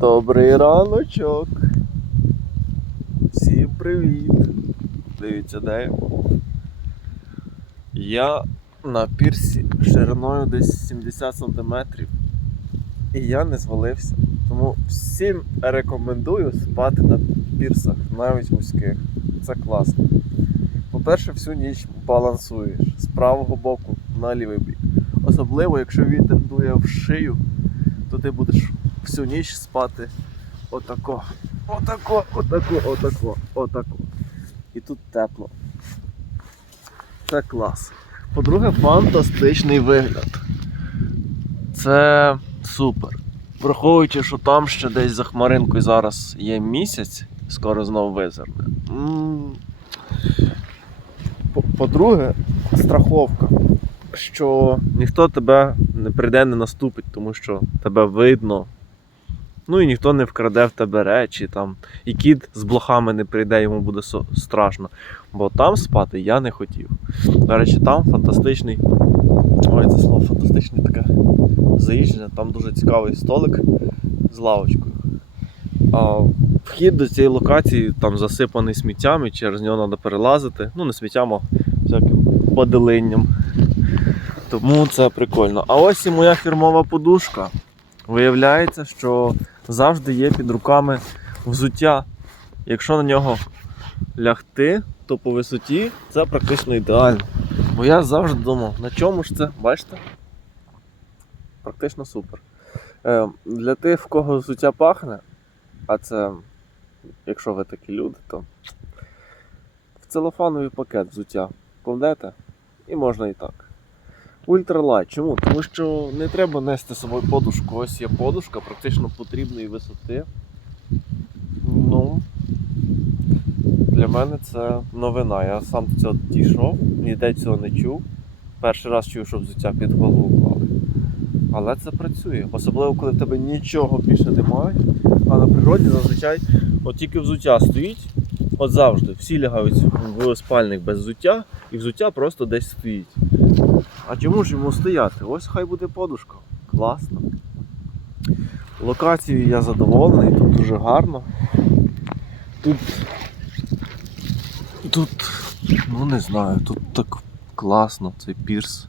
Добрий раночок. Всім привіт. Дивіться, де я. Я на пірсі шириною десь 70 см. І я не звалився. Тому всім рекомендую спати на пірсах, навіть вузьких. Це класно. По-перше, всю ніч балансуєш з правого боку на лівий бік. Особливо, якщо вітер дує в шию, то ти будеш всю ніч спати отако. Отако, отако, отако, отако. І тут тепло. Це клас. По-друге, фантастичний вигляд. Це супер. Враховуючи, що там ще десь за хмаринкою зараз є місяць, скоро знову визирне. По-друге, страховка, що ніхто тебе не прийде, не наступить, тому що тебе видно. Ну і ніхто не вкраде в тебе речі, там, і кіт з блохами не прийде, йому буде страшно. Бо там спати я не хотів. До речі, там фантастичний. Ой, це слово фантастичне таке заїждження. Там дуже цікавий столик з лавочкою. А вхід до цієї локації там засипаний і через нього треба перелазити. Ну, не сміттям, а всяким поделинням. Тому це прикольно. А ось і моя фірмова подушка. Виявляється, що завжди є під руками взуття. Якщо на нього лягти, то по висоті це практично ідеально. Бо я завжди думав, на чому ж це, бачите? Практично супер. Е, для тих, в кого взуття пахне, а це, якщо ви такі люди, то в целофановий пакет взуття кладете і можна і так. Ультралайт. Чому? Тому що не треба нести з собою подушку. Ось є подушка практично потрібної висоти. Ну, для мене це новина. Я сам до цього дійшов, ніде цього не чув. Перший раз чую, що взуття під голову клали. Але це працює. Особливо, коли в тебе нічого більше немає. А на природі зазвичай от тільки взуття стоїть. От завжди. Всі лягають в спальник без взуття, і взуття просто десь стоїть. А чому ж йому стояти? Ось хай буде подушка. Класно. Локацією я задоволений, тут дуже гарно. Тут. Тут, ну не знаю, тут так класно, цей пірс.